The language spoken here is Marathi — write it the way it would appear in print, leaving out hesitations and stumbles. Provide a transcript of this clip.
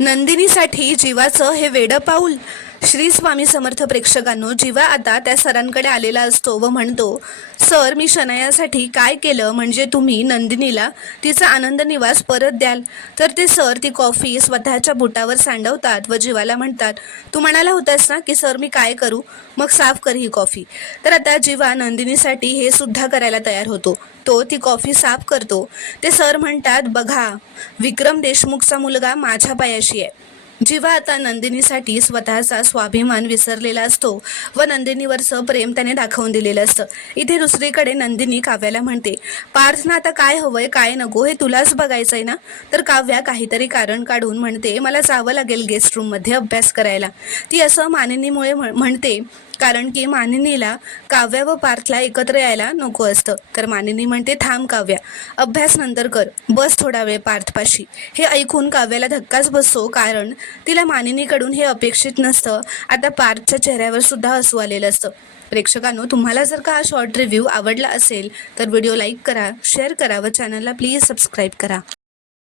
नंदिनीसाठी जीवाचं हे वेडं पाऊल. श्री स्वामी समर्थ प्रेक्षकांनो, जीवा आता त्या सरांकडे आलेला असतो व म्हणतो, सर मी शनायासाठी काय केलं म्हणजे तुम्ही नंदिनीला तिचा आनंद निवास परत द्याल. तर ते सर ती कॉफी स्वतःच्या बुटावर सांडवतात व जीवाला म्हणतात, तू म्हणाला होतास ना की सर मी काय करू, मग साफ कर ही कॉफी. तर आता जीवा नंदिनीसाठी हे सुद्धा करायला तयार होतो. तो ती कॉफी साफ करतो. ते सर म्हणतात, बघा विक्रम देशमुखचा मुलगा माझ्या पायाशी आहे. जीवा आता नंदिनीसाठी स्वतःचा स्वाभिमान विसरलेला असतो व नंदिनीवरचं प्रेम त्याने दाखवून दिलेलं असतं. इथे दुसरीकडे नंदिनी काव्याला म्हणते, पार्थना आता काय हवंय काय नको हे तुलाच बघायचंय ना. तर काव्या काहीतरी कारण काढून म्हणते, मला जावं लागेल गेस्ट रूममध्ये अभ्यास करायला. ती असं मानिनीमुळे म्हणते, कारण की मानिनीला काव्या व पार्थला एकत्र यायला नको असतं. तर मानिनी म्हणते, थांब काव्या, अभ्यास नंतर कर, बस थोडा वेळ पार्थपाशी. हे ऐकून काव्याला धक्काच बसतो, कारण तिला मानिनीकडून हे अपेक्षित नसतं. आता पार्थच्या चेहऱ्यावर सुद्धा हसू आलेलं असतं. प्रेक्षकांनो, तुम्हाला जर का हा शॉर्ट रिव्ह्यू आवडला असेल तर व्हिडिओ लाईक करा, शेअर करा व चॅनलला प्लीज सबस्क्राईब करा.